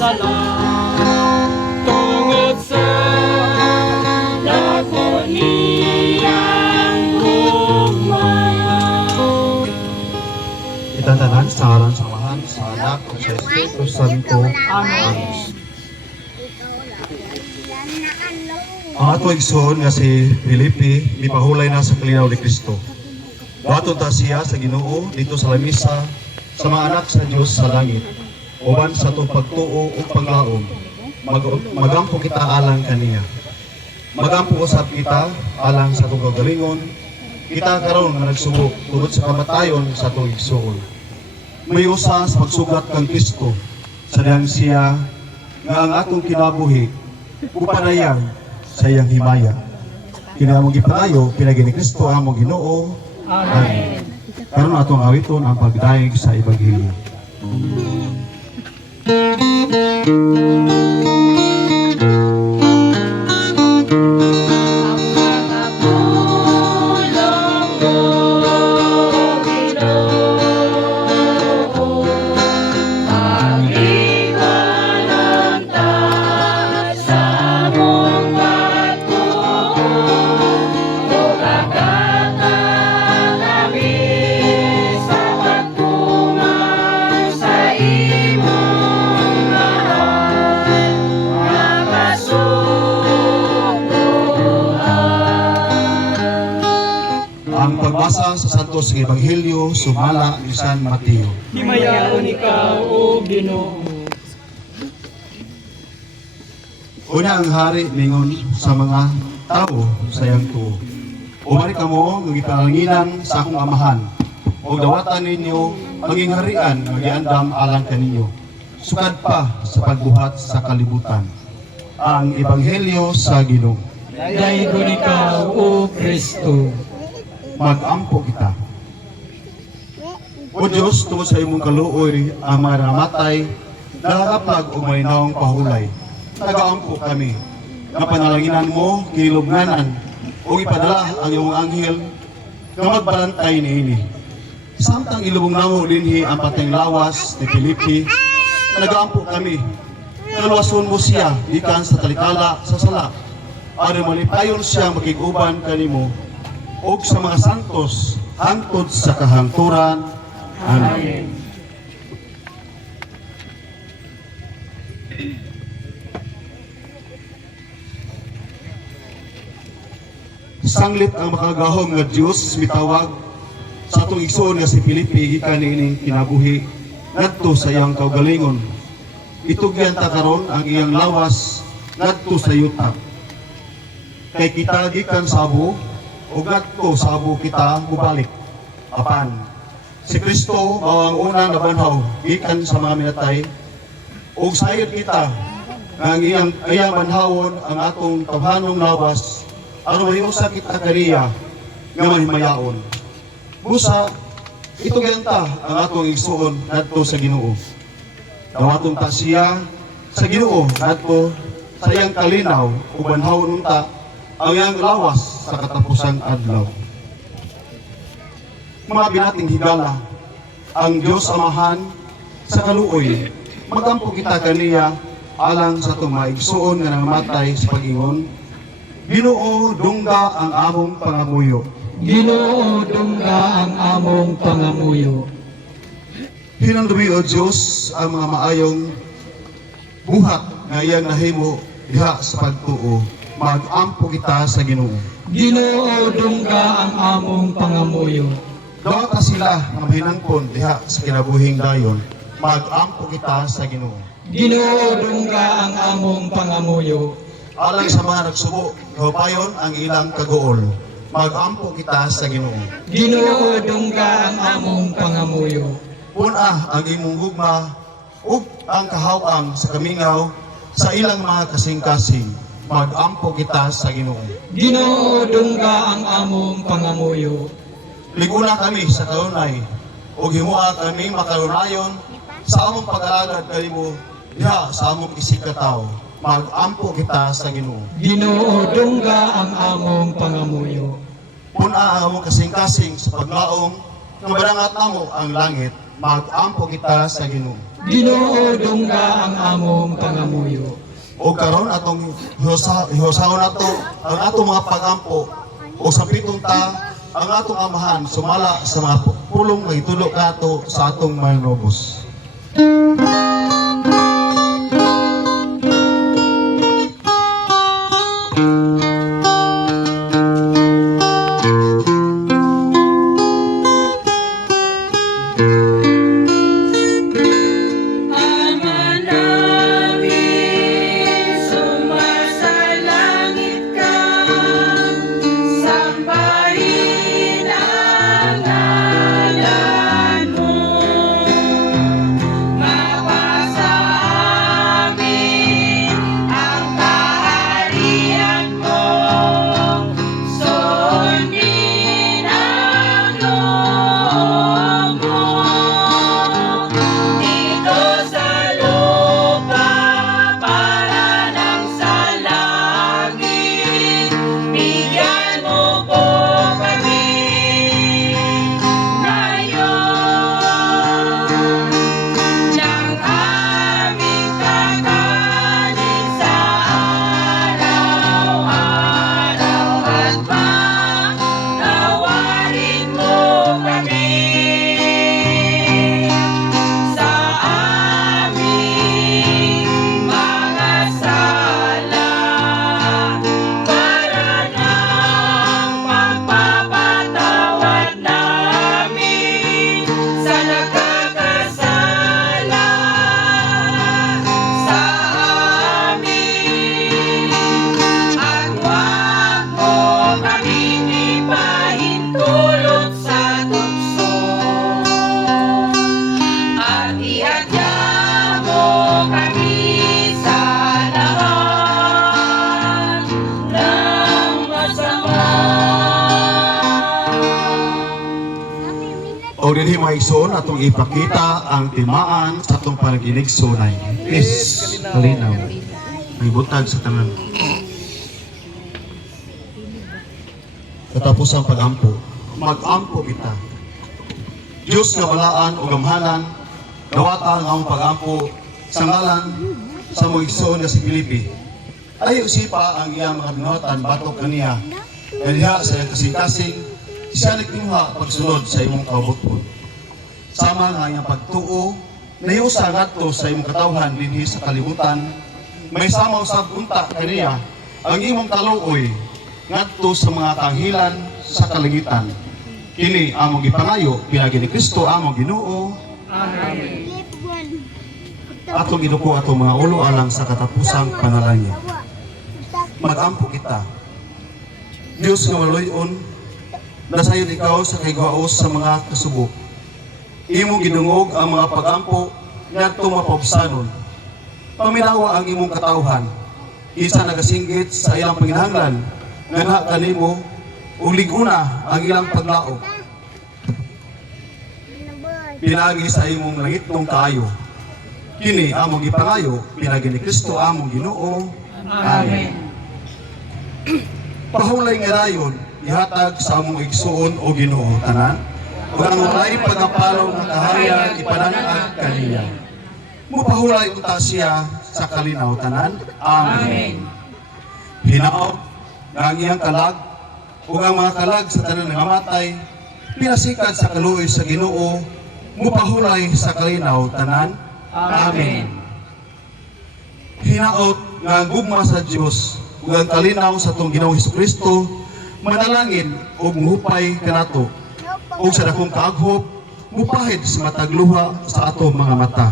sala tungod sa dako niyang gugmaya. Itatanan sa ngalan sa Amahan, sa Anak, o sa Espiritu Santo. Amen. Ang ato igsoon nga si Felipe, mipahulay na sa kalinaw ni Kristo. Dato ta siya sa Ginoo dito sa lamisa sa mga anak sa Dios sa langit. Uban sa itong pagtuo o paglaom, magampo kita alang kaniya. Magampo usab kita alang sa itong kagalingon, kita karon nga nagsugo tungod sa kamatayon sa itong igsoon. May usa sa pagsugat kang Kristo sa dihang siya nga ang atong kinabuhi upanayang sa iyang himaya. Kinamong ipanayo pinagi ni Kristo among Ginoo. Amen. Karon atong awiton ang pagdaig sa ebanghelyo. Ang pagbasa sa Santos Ebanghelyo sumala ni San Mateo. Himayaon ikaw, O Ginoo. Una ang hari ningon sa mga tao sa iyang tuo. Umari kamo ng ipalanginan sa akong amahan, o dawatan ninyo maging harian magiandam alang kaninyo. Sukad pa sa pagbuhat sa kalibutan. Ang Ebanghelyo sa Ginoo. Dayon ikaw, O Kristo. Mag-ampo kita. O Diyos, tungod sa imong kaluoy, ang mga namatay, nakakapag o may naong pahulay. Nagaampo kami. Nga panalanginan mo, kinilugnanan, o ipadala ang iyong anghel, nga magbalantay niini. Samtang ilubong namo dinhi ang pateng lawas ni Felipe, nagaampo kami. Naluwason mo siya, ikan sa talikala, sa sala. Ano malipayon siya makiguban kanimo, o sa mga santos, hangtod sa kahangturan. Amen. Sanglit ang makagahom nga Diyos mitawag sa atong igsoon nga si Felipe gikan niining kinabuhi ngadto sa iyang kaugalingon. Itugyan ta karon ang iyang lawas ngadto sa yuta. Kay kita gikan sa abo, ug ngadto sa abo kita mubalik. Apan si Kristo mao ang unang nabanhaw gikan sa mga minatay, ug sayod kita nga ang iyang manhawon ang atong tawhanong lawas aron mahiusa kita kaniya nga mahimayaon. Busa itugyan ta ang atong igsuon ngadto sa Ginoo. Dawaton ta siya sa Ginoo ngadto sa iyang kalinaw ug banhawon ta ang iyang lawas sa katapusang adlaw. Mga binating higala, ang Diyos Amahan sa kaluoy, magampo kita kaniya alang sa itong maigsuon nga namatay sa pag-ingon. Ginoo, dungga ang among pangamuyo. Ginoo, dungga ang among pangamuyo. Hinandumi o Diyos ang mga maayong buhat nga iyang nahimo diha sa pagtuo. Mag-ampo kita sa Ginoo. Ginoo, dungga ang among pangamuyo. Dawa ta sila nga mahinangpon diha sa kinabuhing dayon. Mag-ampo kita sa Ginoo. Ginoo, dungga ang among pangamuyo. Alang sa mga nagsubo, hupayon ang ilang kagool. Mag-ampo kita sa Ginoo. Ginoo, dungga ang among pangamuyo. Puna ang imong gugma ug ang kahawang sa kamingaw sa ilang mga kasing-kasing. Mag-ampo kita sa Ginoo. Ginoo, dungga ang among pangamuyo. Liguna kami sa kanunay ug himua kami makalunayon sa among pag-alagad kanimo diha sa among isikataw. Mag-ampo kita sa Ginoo. Ginoo, dungga ang among pangamuyo. Puna ang among kasing-kasing sa paglaom nga madangat namo ang langit. Mag-ampo kita sa Ginoo. Ginoo dungga ang among pangamuyo. O karon atong hihosahon nato ang atong mga pagampo o sa pitong ta ang atong amahan sumala sa mga pulong nga itulo nato sa atong manobos. Ama namin, sumasalangit ka, sambahin ang ngalan mo. Mapasa amin ang kaharian mo, sundin ang loob mo. Dito sa lupa para nang sa langit, bigyan mo po kami ngayon ng aming kakanin sa araw-araw at patawarin mo kami sa aming mga sala para ng pagpapatawad namin sa nagkakasala sa amin. At huwag mo kaming ipahintulot sa tukso, at ihadya mo kami sa lahat ng masama. O dinhi maigsoon atong ipakita ang timaan sa atong panaginig sunay. Is kalinaw. May butag sa tanan. Katapos ang pagampo, mag-ampo kita. Diyos nga balaan o gamhanan, dawata ang among pagampo sa ngalan sa mga igsoon nga si Filipe. Ayaw sipa ang iyang mga binuhatan batok kaniya. Kaniya sa iyang kasing-kasing, siya nagpinuha pagsunod sa imong kabuton. Sama nga iyang pagtuo, nayusa ngadto sa imong katawhan dinhi sa kalibutan. May sama usab unta kaniya ang imong kaluoy ngadto sa mga kaanghilan sa kalangitan. Kini among gipangayo pinagi ni Kristo among Ginoo. Atong ginuko atong mga ulo alang sa katapusang panalangin. Mag-ampo kita. Diyos nga maloyon, nasayon ikaw sa kaigwaos sa mga kasubok. Imong gidungog ang mga pagampo ngadto mapabsanon. Paminawa ang imong katawhan. Isa nagasinggit sa ilang panginahanglan, ganha kanimo ug liguna ang ilang paglaom. Pinagi sa imong langitong kaayo. Kini among gipangayo pinagi ni Kristo among Ginoo. Amen. Pahulay nga rayon ihatag sa among igsuon o Ginoo tanan. Ug ang walay pagapalaw nga kaharian ipanangag kaniya. Mupahulay unta siya sa kalinaw tanan. Amen. Hinaot nga ang iyang kalag ug ang mga kalag sa tanan nga matay pinasikat sa kaluoy sa Ginoo. Mupahulay sa kalinaw tanan. Amen. Hinaot nga ang gugma sa Dios ug ang kalinaw sa atong Ginoong Hesukristo manalangin ug muhupay kanato ug sa dakong kaaghop mupahid sa matag luha sa atong mga mata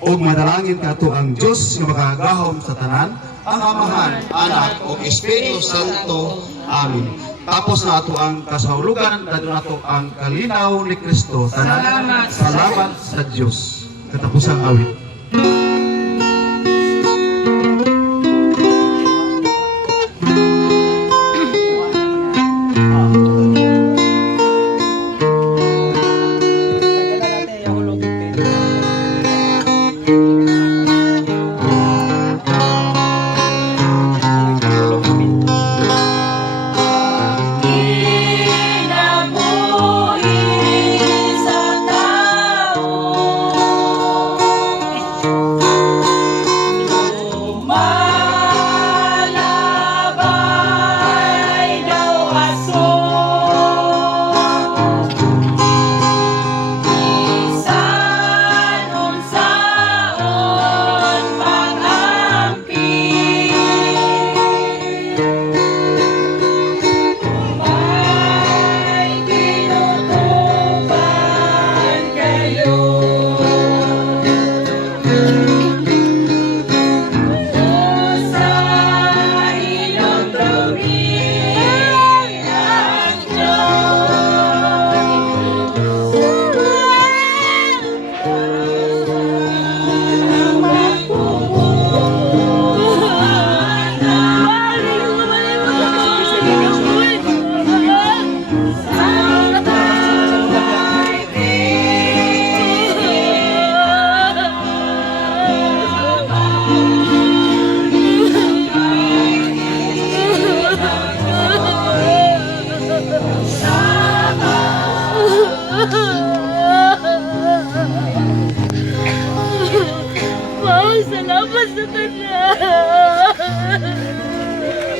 ug manalangin kato ang Dios nga makagahom sa tanan, ang Amahan, Anak ug Espiritu Santo. Amen. Tapos na ato ang kasahulugan, kadto nato ang kalinaw ni Kristo tanan. Salamat sa Dios. Katapusang awit. Kinabuhi sa tao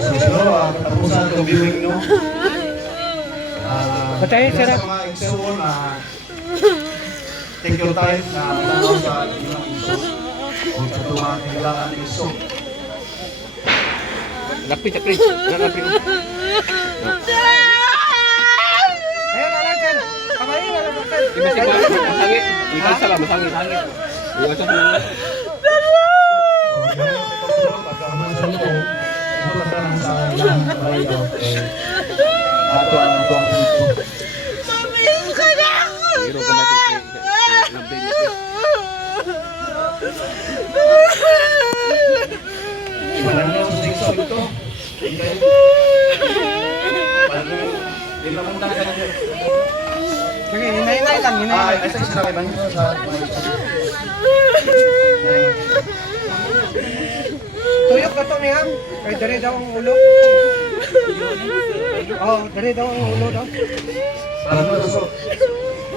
So, siguro, katapusan itong viewing nyo. Patayin, sir. Sa mga igsoon na take your time na tanaw sa inyong igsoon. O sa tuwang kailangan ng igsoon. Lapit, lapit. Lapit. Ayun, alam, sir. Kamayin, alam, sir. Masangit. Ikan salah, masangit. Ikan salah. Sa loob, ipagkakaroon sa ilang balayaw. Ato ang tuwang ito. Hero gamay ko. Lambe niya. Ibalang nyo sa igsoon ito. Di ba mong tangan nyo? Sige, hinay-hinay lang, hinay. Ay, isa na kayo ba nyo sa mga igsoon? Tuyok na to niya. Kaya dari daw ang ulo. Oo, dari daw ang ulo daw. Parang ito, so.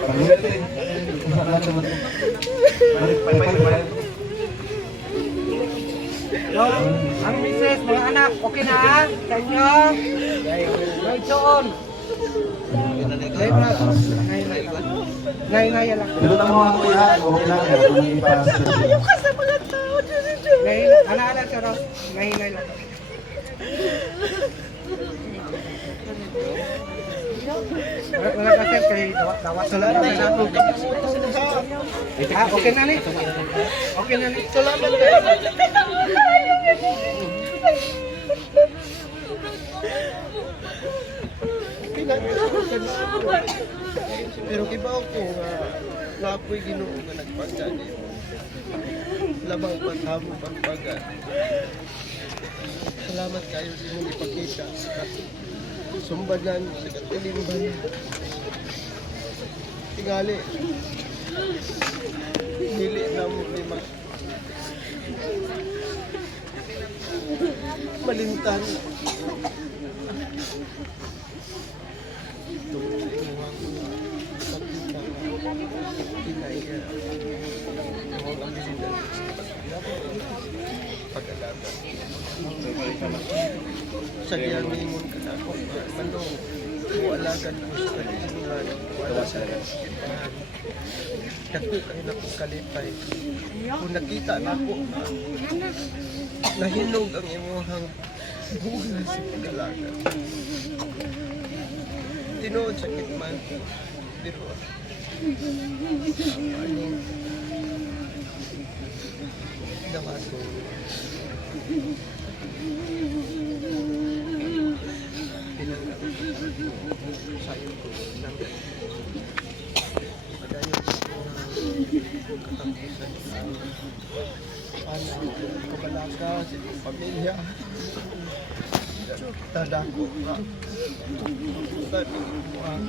Parang ito, usap natin mo ito. Pay-pay. So, ang misis, mga anak, okay na ha? Sa inyo? May doon. Ngayon na. Ngayon lang. Pilutan mo ako yan, okay lang yan. Kung hindi pa sa Ngayon, ala-ala siya raw. Ngayon lang. Wala ka sir, kaya dawat sa lang. Okay na ni. Okay na ni. Salamat kayo. Pero iba ako nga napoy Ginoo nga nagpagani. Labang paghamo pagpagan. Salamat kayo sa inyong ipakita sa sumbadan sa katilimban. Tingali. Dili na mo ni malintan. Sa diyang mingon ka na ako, manong mualagan ko sa kanilang wala sa dako kayo na kong kalipay. Kung nakita na ako na nahinog ang imuhang buhay sa pagalagan. Tinood sakit man, pero anong dapat ko pinanggap sayo ko ng padayon sa katapusan sana kabalaga sa iyong pamilya tadako ka tadi mo ang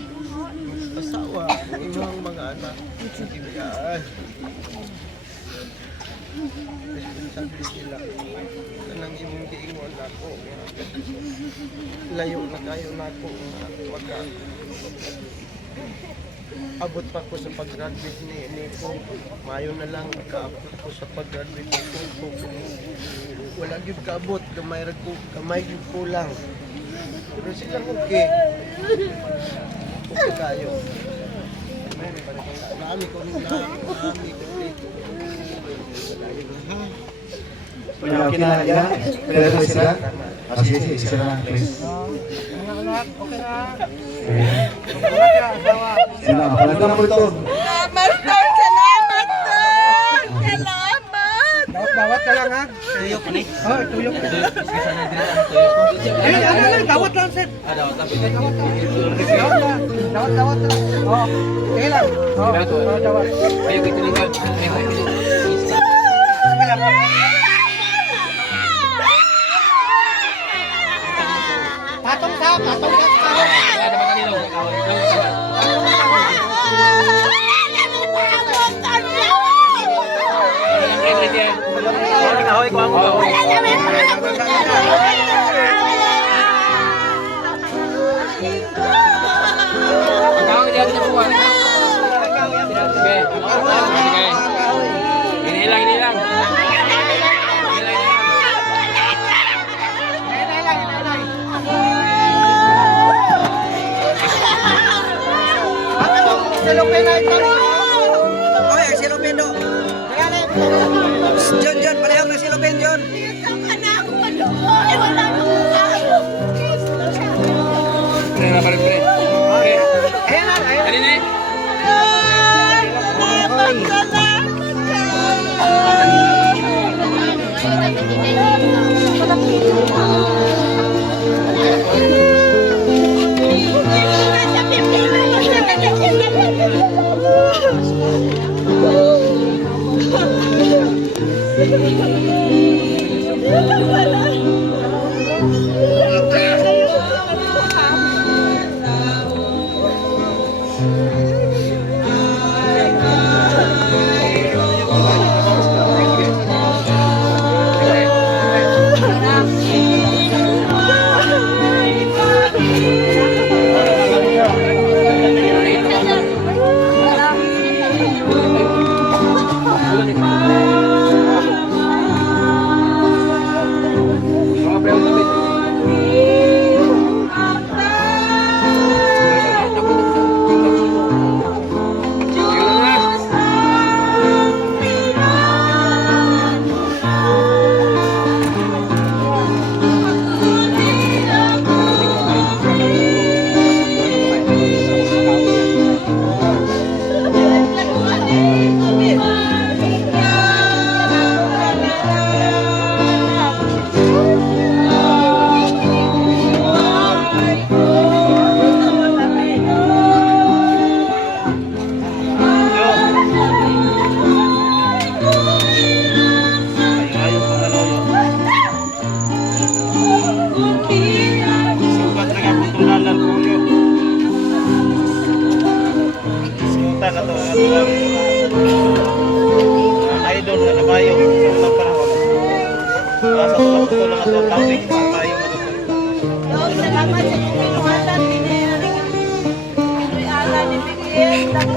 asawa iyong mga anak kibiyaan responsable sila kanang imong giingon ako layo na kayo nako magka abot pa ko sa pag-graduate ni ko mayo na lang makaabot ko sa pag-graduate ni ko wala gyud kaabot gamay gyud kulang pero silang okay kayo marami ko dito Okay na yan? Pwede na sila? Sige, sila na, please. Anak, okay na. Okay. Wala ka, asawa. Sila, palag na po ito. Salamat, Tol! Salamat, Tol! Salamat! Dawat ka lang ha. Tuyok ni. Oh, tuyok ka. Ano lang, dawat lang sir. Dawat lang. Dawat lang. Oh, sige lang. Oh, dawat. Ayo kita lihat. Sige lang. Patong sa. Ada makan ni lo. Hoy, ko ako. Pagkawang diyan sa buwan. Sige. Sige. Ini lang. Pre na pare pre. Pre. Ayan na, ayan. Dali ni. Mga pre, ang idol na kabayo sa unang panahon. Sa tulong at tawing kabayo na Salamat sa pinuwatan ni Ala ni Miguel. Sa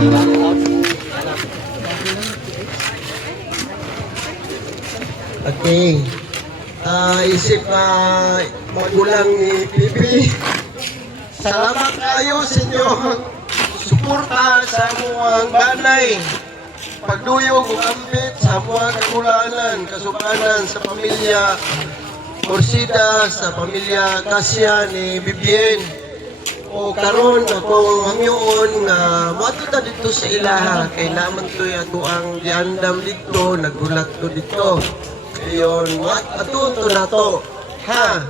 Okay. Isip magulang ni Pipi. Salamat kayo sa inyong suporta sa amuang banay. Pagduyog ug ambit sa amuang kagulanan, kasubanan sa pamilya Orsida, sa pamilya Kasya ni Bibien. O karon akong hangyoon nga moadto ta dito sa ilaha kay naman to'y ato ang giandam dito, nagulat ko dito. Ayon, ato na to. Ha?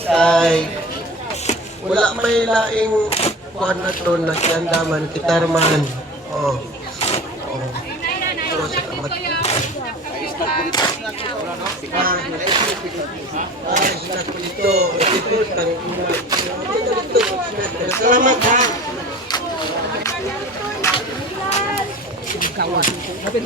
Kay wala may laing kuan na to na kiandaman kitarman. Oh. Oh. So, salamat. Snack ko dito. Dito, salamat ha. Ay,